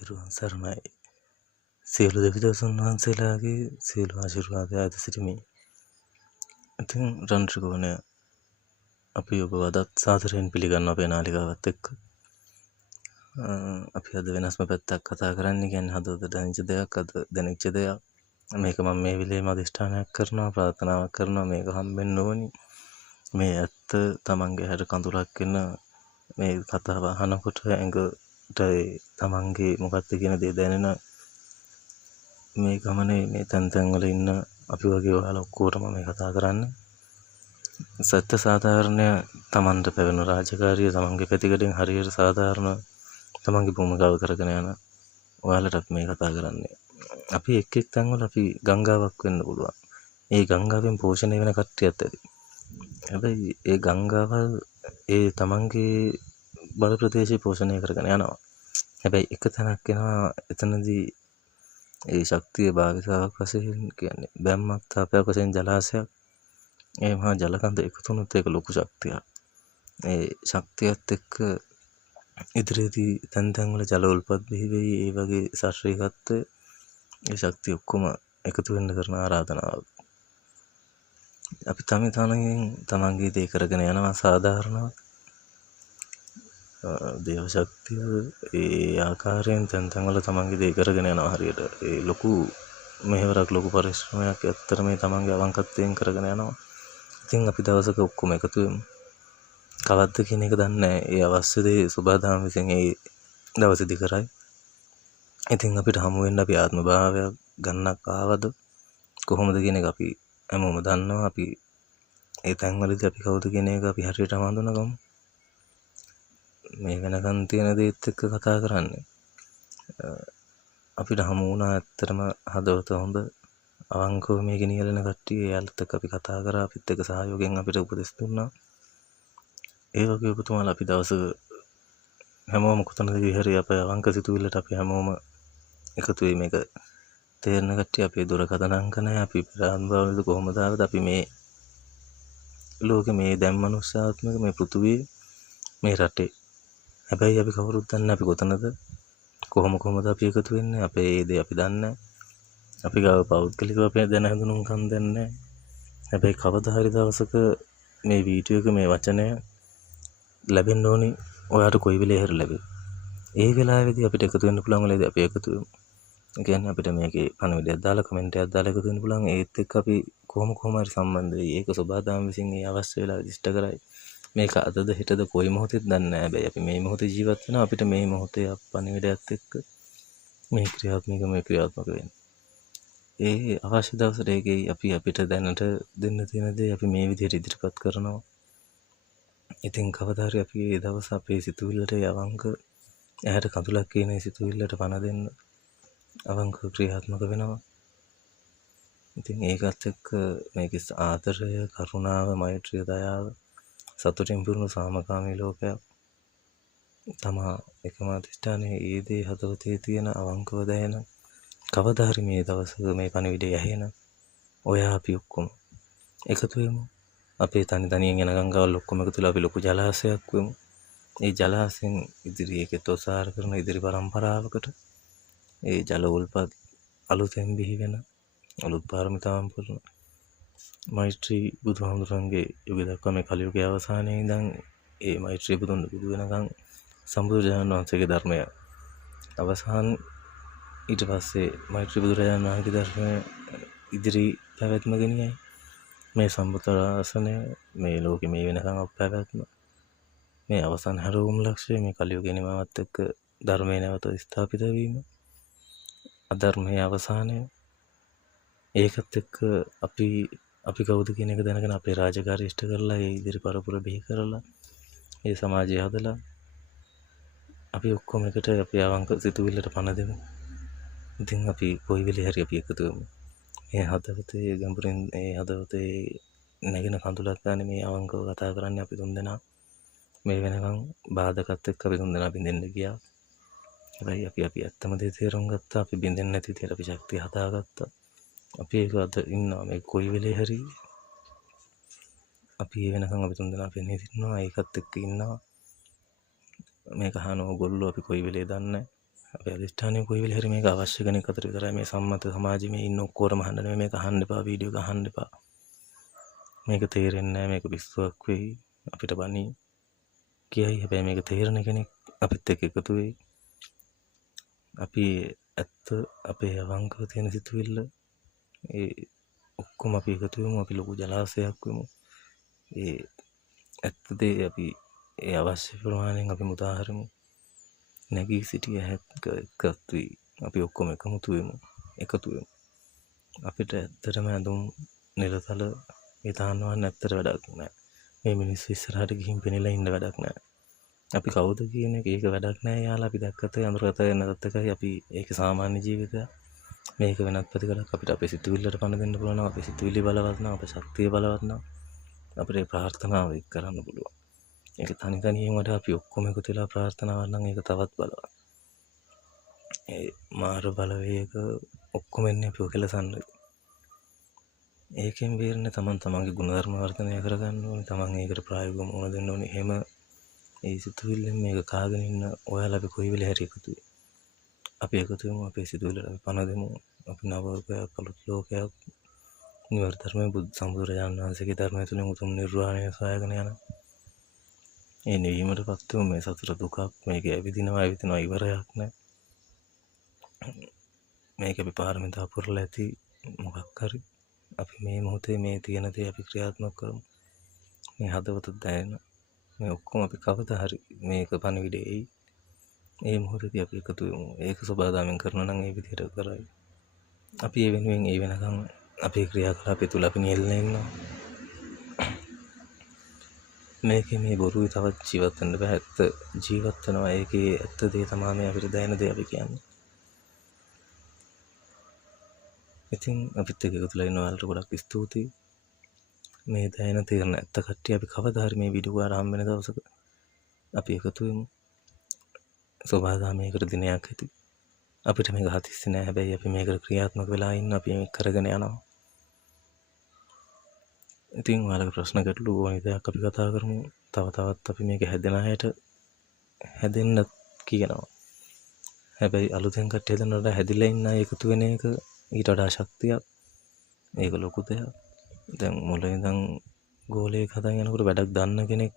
තෙරුවන් සරණයි. සියලු දෙවිදවසුන් වහන්සේලාගේ සියලු ආශිර්වාද ඇත සිටිමි. ඉතින් රන්ත්‍රිකෝණය අපි ඔබ වදත් සාදරයෙන් පිළිගන්න අපේ නාලිකාවත් එක්ක. අපි අද වෙනස්ම පැත්තක් කතා කරන්න කියන්නේ හදවතට දැනෙච්ච දෙයක්, අද දැනෙච්ච දෙයක්. මේක මම මේ විලේම අධිෂ්ඨානයක් කරනවා, ප්‍රාර්ථනාවක් කරනවා මේක හම්බෙන්න ඕනි. මේ ඇත්ත තමන්ගේ හැට කඳුලක් වෙන මේ කතාව අහනකොට ඇඟට තමන්ගේ මොකක්ද කියන දේ දැනෙන මේ ගමනේ මේ තැන් වල ඉන්න අපි වගේ ඔයාලා ඔක්කොටම මේ කතා කරන්නේ. සත්‍ය සාධාරණය තමන්ට පැවෙන රාජකාරිය තමන්ගේ පැතිකඩෙන් හරියට සාධාරණ තමන්ගේ භූමිකාව කරගෙන යන ඔයාලට මේ කතා කරන්නේ. අපි එක් තැන්වල අපි ගංගාවක් වෙන්න පුළුවන්. ඒ ගංගාවෙන් පෝෂණය වෙන කට්ටියත් ඇති. හැබැයි ඒ ගංගාවල් ඒ තමන්ගේ බල ප්‍රදේශය පෝෂණය කරගෙන යනවා. හැබැයි එක තැනක් එනවා එතනදී ඒ ශක්තිය භාවිතාවක් වශයෙන් කියන්නේ බැම්මක් තාපයක් වශයෙන් ජලාශයක් ඒ මහා ජලකඳ එකතු වුණොත් ඒක ලොකු ශක්තියක්. ඒ ශක්තියත් එක්ක ඉදිරියේදී තැන් වල ජල උල්පත් බිහි වෙයි. ඒ වගේ ශාස්ත්‍රීයත්වය ඒ ශක්තිය ඔක්කොම එකතු වෙන්න කරන ආරාධනාවක්. අපි තමන්ගේ දේ කරගෙන යනවා සාධාරණව. දේව ශක්තිය ඒ ආකාරයෙන් තැන් වල තමන්ගේ දේ කරගෙන යනවා හරියට. ඒ ලොකු මෙහෙවරක් ලොකු පරිශ්‍රමයක් ඇත්තට මේ තමන්ගේ අවංකත්වයෙන් කරගෙන යනවා. ඉතින් අපි දවසක ඔක්කොම එකතු වෙමු. කවද්ද කියන එක දන්නේ නැහැ. ඒ අවශ්‍ය දේ සුබදාම විසින් ඒ දවසේදී කරයි. ඉතින් අපිට හමු වෙන්න අපි ආත්ම භාවයක් ගන්නක් ආවද කොහොමද කියන එක අපි හැමෝම දන්නවා. අපි ඒ තැන්වලදී අපි කවුද කියන එක අපි හරියටම හඳුනගමු. මේ වෙනකන් තියෙන දේත් එක්ක කතා කරන්නේ. අපිට හමු වුණා ඇත්තටම හදවත හොඳ අවංකව මේ ගෙනියලන කට්ටිය. එයාලත් එක්ක අපි කතා කරා. අපිත් එක්ක සහයෝගයෙන් අපිට උපදෙස් දුන්නා. ඒ වගේ ඔබතුමාලා අපි දවසක හැමෝම කොතනදී හරි අපේ අවංක සිතුවිල්ලට අපි හැමෝම එකතු වෙයි. මේක තේරෙන කට්ටිය අපේ දුරකථන අංක නැහැ. අපි ප්‍රාන්භාවද කොහොමද ආවද අපි මේ ලෝකෙ මේ දැන් මනුෂ්‍යාත්මක මේ පෘථුවියේ මේ රටේ. හැබැයි අපි කවුරුත් දන්නේ අපි කොතනද කොහොමද අපි එකතු වෙන්නේ. අපේ ඒ දේ අපි දන්නේ. අපි ගාව පෞද්ගලිකව අපේ දැන හඳුනුම්කම් දෙන්නේ. හැබැයි කවදා හරි දවසක මේ වීඩියෝ එක මේ වචනය ලැබෙන්න ඕනි. ඔයාට කොයි වෙලේ හරි ලැබෙයි. ඒ වෙලාවේදී අපිට එකතු වෙන්න පුළුවන් වෙලේදී අපි එකතු වෙමු. ඒ කියන්නේ අපිට මේකේ පණවිඩයක් දාලා කමෙන්ට් එකක් දාලා එකතු වෙන්න පුළුවන්. ඒත් එක්ක අපි කොහොම හරි සම්බන්ධ වෙයි. ඒක සබාදාම විසින් ඒ අවශ්‍ය වෙලාව ඉෂ්ට කරයි. මේක අදද හෙටද කොයි මොහොතෙත් දන්නේ නැහැ. හැබැයි අපි මේ මොහොතේ ජීවත් වෙනවා. අපිට මේ මොහොතේ පණවිඩයත් එක්ක මේ ක්‍රියාත්මක වෙන්න. ඒ අවශ්‍ය දවසට ඒකේ අපි අපිට දැනට දෙන්න තියෙන දේ අපි මේ විදිහට ඉදිරිපත් කරනවා. ඉතින් කවදා හරි අපි ඒ දවස් අපේ සිතුවිල්ලට අවංක ඇහැට කඳුලක් කියන සිතුවිල්ලට පණ දෙන්න අවංක ක්‍රියාත්මක වෙනවා. ඉතින් ඒකත් එක්ක මේකේ ආදරය, කරුණාව, මෛත්‍රිය, දයාව, සතුටින් පුරුණු සාමකාමී ලෝකයක් තමා එකම අධිෂ්ඨානයේ. ඒ දේ හදවතේ තියෙන අවංකව දැනෙන කවදා හරි මේ දවසක මේ පණිවිඩය ඇහෙන ඔයා අපි ඔක්කොම එකතු වෙමු. අපේ තනියෙන් යන ගංගාවල් ඔක්කොම එකතු වෙලා අපි ලොකු ජලාශයක් වෙමු. ඒ ජලාශයෙන් ඉදිරියට තොසාර කරන ඉදිරි පරම්පරාවකට ඒ ජල උල්පත් අලුතෙන් බිහි වෙන අලුත් පාරමිතාවන් පුරන මෛත්‍රී බුදුහාමුදුරන්ගේ යුගය දක්වා මේ කලියුගයේ අවසානයේ ඉඳන් ඒ මෛත්‍රී බුදුන් බුදු වෙනකන් සම්බුදුරජාණන් වහන්සේගේ ධර්මය අවසාන ඊට පස්සේ මෛත්‍රී බුදුරජාණන් වහන්සේගේ ධර්මය ඉදිරි පැවැත්ම ගෙනියයි. මේ සම්බුතරාසනය මේ ලෝකෙ මේ වෙනකන් අපැවැත්ම මේ අවසාන හැරවුම් ලක්ෂ්‍යය මේ කලියුගයේ නිමාවත් එක්ක ධර්මයේ නැවත ස්ථාපිත වීම, අධර්මයේ අවසානය. ඒකත් එක්ක අපි කවුද කියන එක දැනගෙන අපේ රාජකාරිය ඉෂ්ට කරලා ඒ ඉදිරි පරපුර බිහි කරලා ඒ සමාජය හදලා අපි ඔක්කොම එකට අපේ අවංක සිතුවිල්ලට පණ දෙමු. ඉතින් අපි කොයි වෙලේ හරි අපි එකතු වෙමු. මේ හදවතේ ගැඹුරින් ඒ හදවතේ නැගෙන කඳුලක් ගන්න මේ අවංකව කතා කරන්නේ අපි තුන්දෙනා. මේ වෙනකන් බාධකත් එක්ක අපි තුන්දෙනා බින්දෙන්න ගියා. හැබැයි අපි ඇත්තම දේ තේරුම් ගත්තා. අපි බින්දෙන්නේ නැති විදිහට අපි ශක්තිය හදාගත්තා. අපි ඒක අද ඉන්නවා. මේ කොයි වෙලේ හරි අපි වෙනකන් අපි තුන්දෙනා පෙනී සිටිනවා. ඒකත් එක්ක ඉන්නවා. මේක අහන ඕගොල්ලෝ අපි කොයි වෙලේ දන්නේ. අපේ අධිෂ්ඨානය කොයි වෙලේ හරි මේක අවශ්‍ය කෙනෙක් අතර විතරයි. මේ සම්මත සමාජයේ මේ ඉන්න ඔක්කොරම අහන්න නෙමෙයි, මේක අහන්න එපා, වීඩියෝ එක අහන්න එපා. මේක තේරෙන්නේ නැහැ, මේක පිස්සුවක් වෙයි, අපිට බනි කියයි. හැබැයි මේක තේරෙන කෙනෙක් අපිත් එක්ක එකතු වෙයි. අපි ඇත්ත අපේ අවංකව තියෙන සිතුවිල්ල ඒ ඔක්කොම අපි එකතු වෙමු. අපි ලොකු ජලාශයක් වෙමු. ඒ ඇත්ත දේ අපි ඒ අවශ්‍ය ප්‍රමාණයෙන් අපි මුදා හරිමු. නැගී සිටිය හැක්කත් වී අපි ඔක්කොම එකතු වෙමු. අපිට ඇත්තටම ඇඳුම් නිරතල ඒ තාන්නවන්න ඇත්තට වැඩක් නැහැ. මේ මිනිස්සු ඉස්සරහට ගිහින් පෙනිලා ඉන්න වැඩක් නැහැ. අපි කවුද කියන එක ඒක වැඩක් නැහැ. යාලා අපි දැක්කත අඳුරගත නැත්ත් එකයි අපි ඒක සාමාන්‍ය ජීවිතය. මේක වෙනත් පැතිකඩක්. අපිට අපේ සිතුවිල්ලට පණ දෙන්න පුළුවන්. අපේ සිතුවිලි බලවත් නම්, අපේ ශක්තිය බලවත් නම් අපේ ප්‍රාර්ථනාව එක් කරන්න පුළුවන්. ඒක තනියෙන් වඩා අපි ඔක්කොම එකතු වෙලා ප්‍රාර්ථනාවක් නම් ඒක තවත් බලවත්. ඒ මාර බලවේග ඔක්කොම එන්නේ අපිව කෙලසන්න. ඒකෙන් බේරෙන්න තමන්ගේ ගුණධර්ම වර්ධනය කරගන්න ඕනේ. තමන් ඒකට ප්‍රායෝගිකව මුහුණ දෙන්න ඕනේ. එහෙම ඒ සිතුවිල්ලෙන් මේක කාගෙන ඉන්න ඔයාලා අපි කොයි වෙලේ හරි එකතු වෙයි. අපි එකතු වෙමු. අපේ සිතුවිල්ලට අපි පණ දෙමු. අපි නවෝපයක් අලුත් ලෝකයක් නිවර්ත ධර්මයේ බුදු සම්බුදුරජාණන් වහන්සේගේ ධර්මය තුලින් උතුම් නිර්වාණය සොයාගෙන යන ඒ නිවීමටපත් වූ මේ සතර දුකක් මේක ඇවිදිනවා ඉවරයක් නැහැ. මේක අපි පාරමිතා පුරලා ඇති මොකක් හරි අපි මේ මොහොතේ මේ තියෙන දේ අපි ක්‍රියාත්මක කරමු. මේ හදවත දැනෙන මේ ඔක්කොම අපි කවදා හරි මේක පණවිඩේ එයි. ඒ මොහොතේදී අපි එකතු වෙමු. ඒක සබදාමෙන් කරනවා නම් ඒ විදිහට කරයි. අපි ඒ වෙනුවෙන් ඒ වෙනකන් අපේ ක්‍රියාකලාපය තුල අපි නියැලෙන්න ඉන්නවා. මේකේ මේ බොරුයි තවත් ජීවත් වෙන්න බෑ. ඇත්ත ජීවත් වෙනවා. ඒකේ ඇත්ත දේ තමයි මේ අපිට දැනෙන දේ අපි කියන්නේ. ඉතින් අපිත් එක්ක එකතුලා ඉන්න ඔයාලට ගොඩක් ස්තුතියි. මේ දැනෙන තේරෙන ඇත්ත කට්ටිය අපි කවදා හරි මේ වීඩියෝ එක ආරම්භ වෙන දවසක අපි එකතු වෙමු. සබදාමයකට දිනයක් ඇති. අපිට මේක හදිස්සි නෑ. හැබැයි අපි මේකට ක්‍රියාත්මක වෙලා ඉන්න. අපි මේක කරගෙන යනවා. ඉතින් ඔයාලගේ ප්‍රශ්න ගැටලු ඕනේ දෙයක් අපි කතා කරමු. තවත් අපි මේක හැදෙන හැට හැදෙන්න කියනවා. හැබැයි අලුතෙන් කට්ටිය හැදෙන වඩා හැදිලා ඉන්න එකතු වෙන එක ඊට වඩා ශක්තියක්. ඒක ලොකු දෙයක්. දැන් මුලින් ඉඳන් ගෝලයක් හදන් යනකොට වැඩක් දන්න කෙනෙක්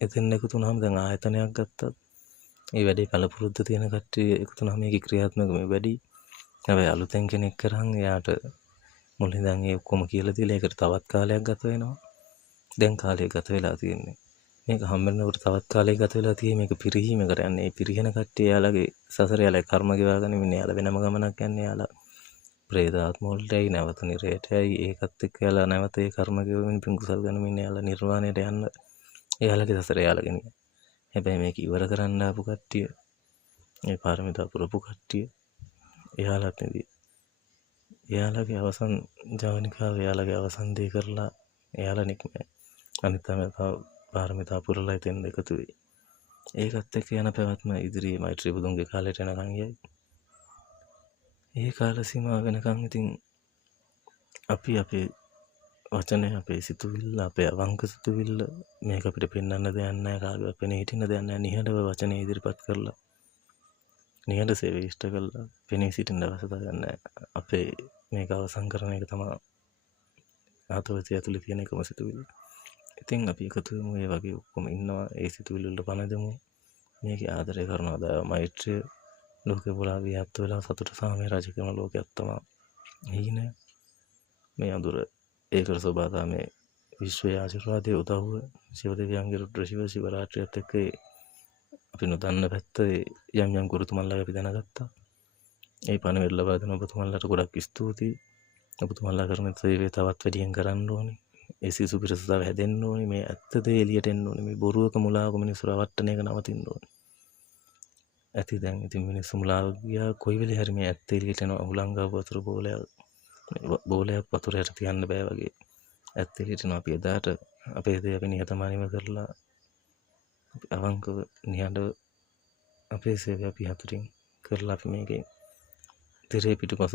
එතෙන් එකතු වුණාම දැන් ආයතනයක් ගත්තත් ඒ වැඩේ කලපුරුද්ද තියෙන කට්ටිය එකතු වුණාම මේකේ ක්‍රියාත්මකම වැඩි. හැබැයි අලුතෙන් කෙනෙක් කරන් එයාට මුලින් ඉඳන් ඒ ඔක්කොම කියලා දීලා ඒකට තවත් කාලයක් ගත වෙනවා. දැන් කාලය ගත වෙලා තියෙන්නේ. මේක හම්බෙන්නකොට තවත් කාලයක් ගත වෙලා තියෙන්නේ. මේක පිරිහීමකට යන්නේ. ඒ පිරිහෙන කට්ටිය යාලගේ සසර යාලගේ කර්ම ගෙවාගෙන ඉන්නේ. යාලා වෙනම ගමනක් යන්නේ. යාලා ප්‍රේතාත්ම වලටයි නැවත නිරේටයි ඒකත් එක්ක යාලා නැවත ඒ කර්ම ගෙවමින් පින් කුසල් ගන්නමින් යාලා නිර්වාණයට යන්න එයාලගේ සසර යාලගෙන. හැබැයි මේක ඉවර කරන්න ආපු කට්ටිය මේ පාරමිතා පුරපු කට්ටිය එයාලත් නෙදී. එයාලගේ අවසන් ජවනිකාව එයාලගේ අවසන් දේ කරලා එයාලා නික්මයි. අනිත් තමයි පාරමිතා පුරලා ඉතින් එකතු වෙයි. ඒකත් එක්ක යන පැවැත්ම ඉදිරියේ මෛත්‍රී බුදුන්ගේ කාලයට යනකම් යයි. ඒ කාල සීමාව වෙනකන් ඉතින් අපි අපේ වචනය, අපේ සිතුවිල්ල, අපේ අවංක සිතුවිල්ල මේක අපිට පෙන්වන්න දෙයක් නැහැ. කාගේවත් පෙනී හිටින්න දෙයක් නැහැ. නිහඬව වචනේ ඉදිරිපත් කරලා නිහඬ සේවය ඉෂ්ට කරලා පෙනී සිටින්න අවශ්‍යතාවයක් නැහැ. අපේ මේක අවසන් කරන එක තමයි ආතවතිය ඇතුලේ තියෙන එකම සිතුවිල්ල. ඉතින් අපි එකතු වෙමු. ඒ වගේ ඔක්කොම ඉන්නවා. ඒ සිතුවිල්ල වලට පණ දෙමු. මේකේ ආදරය කරනවා. මෛත්‍රිය ලෝකේ පුරා ව්‍යාප්ත වෙලා සතුට සාමය රජ කරන ලෝකයක් තමයි හීන මේ අඳුර. ඒකට සබදාමේ විශ්වයේ ආශිර්වාදයේ උදව්ව ශිව දෙවියන්ගේ රුද්‍ර ශිව රාත්‍රියත් එක්ක අපි නොදන්න පැත්ත යම් ගුරුතුමන්ලා අපි දැනගත්තා. ඒ පණිවිඩ ලබා දෙන ඔබතුමන්ලාට ගොඩක් ස්තුතියි. ඔබතුමන්ලා කරන සේවය තවත් වැඩියෙන් කරන්න ඕනේ. ඒ සිසු පිරිස තව හැදෙන්න ඕනේ. මේ ඇත්ත දේ එළියට එන්න ඕනේ. මේ බොරුවක මුලාවක මිනිස්සු රවට්ටන එක නවතින්න ඕනේ. ඇති දැන් ඉතින් මිනිස්සු මුලාව ගියා. කොයි වෙලේ හරි මේ ඇත්ත එළියට එනවා. උලංගාව වතුර බෝලයක් වතුරයට තියන්න බෑ වගේ. ඇත්ත එළියට එනවා. අපි එදාට අපේ දේ අපි නිහතමානීව කරලා අපි අවංකව නිහඬව අපේ සේවය අපි හතුරින් කරලා අපි මේකේ තිරේ පිටුපස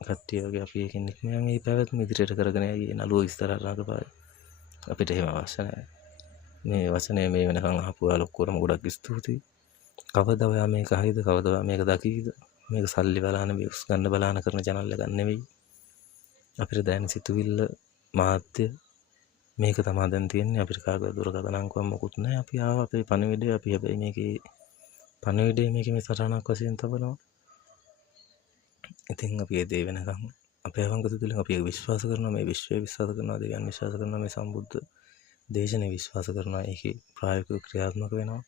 කට්ටිය වගේ අපි ඒකෙන් නික්මයන් මේ පැවැත්ම ඉදිරියට කරගෙන යයි. නළුව ඉස්සරහට නගපායි. අපිට එහෙම අවශ්‍ය නැහැ. මේ වචනේ මේ වෙනකන් අහපු ඔයාලා ඔක්කොම ගොඩක් ස්තුතියි. කවදා ඔයා මේක හරිද? කවදා ඔයා මේක දකීද? මේක සල්ලි බලාන views ගන්න බලාන කරන channel එකක් නෙවෙයි. අපිට දැනෙන සිතුවිල්ල මාධ්‍ය මේක තමයි දැන් තියෙන්නේ. අපිට කාගේවත් දුරකථන අංකුවක් මොකුත් නැහැ. අපි ආවා අපේ පණිවිඩය. අපි හැබැයි මේකේ පණිවිඩය මේකේ මේ සටහනක් වශයෙන් තබනවා. ඉතින් අපි ඒ දේ වෙනකම් අපේ අවංක සිතුවිල්ලෙන් අපි ඒක විශ්වාස කරනවා. මේ විශ්වය විශ්වාස කරනවා. දෙවියන් විශ්වාස කරනවා. මේ සම්බුද්ධ දේශනේ විශ්වාස කරනවා. ඒකේ ප්‍රායෝගිකව ක්‍රියාත්මක වෙනවා.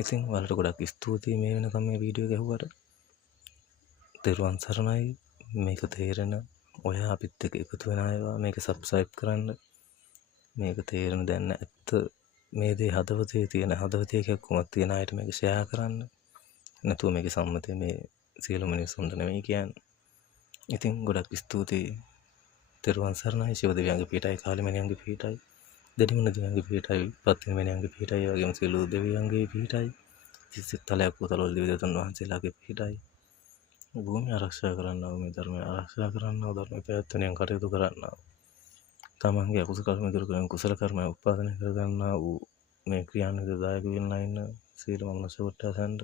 ඉතින් ඔයාලට ගොඩක් ස්තුතියි මේ වෙනකම් මේ වීඩියෝ ගැහුවට. තෙරුවන් සරණයි. මේක තේරෙන ඔයා අපිත් එක්ක එකතු වෙන අයවා මේක සබ්ස්ක්‍රයිබ් කරන්න. මේක තේරෙන දැන් ඇත්ත මේ දේ හදවතේ තියෙන හදවතේ කැක්කුමක් තියෙන අයට මේක ෂෙයා කරන්න. නැතුව මේකේ සම්මතය මේ සියලුම මිනිස්සුන්ට නෙමෙයි කියන්නේ. ඉතින් ගොඩක් ස්තුතියි. තෙරුවන් සරණයි. ශිව දෙවියන්ගේ පීඨයි, කාලි මණියන්ගේ පීඨයි, දෙඩිමුණ දෙවියන්ගේ පීඨයි, පත්තිනි මණියන්ගේ පීඨයි, ඒ වගේම සියලු දෙවියන්ගේ පීඨයි, සිත් තලයක් පුතලවල දෙවි දෙවියන් වහන්සේලාගේ පීඨයි. භූමිය ආරක්ෂා කරන්නා වූ මේ ධර්මය ආරක්ෂා කරන්නා වූ ධර්මයේ පැවැත්වෙනින් කටයුතු කරන්නා වූ තමන්ගේ අකුසල කර්ම දුරු කරගෙන කුසල කර්ම උත්පාදනය කර ගන්නා වූ මේ ක්‍රියාන්විත දායක වෙන්නා ඉන්න සියලුම මනුෂ්‍ය කොටසන්ට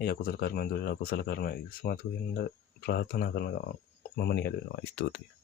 ඒ අකුසල කර්ම දුරු කරලා කුසල කර්ම ඉස්මතු වෙන්න ප්‍රාර්ථනා කරන ගමන් මම නිහඬ වෙනවා. ස්තුතියි.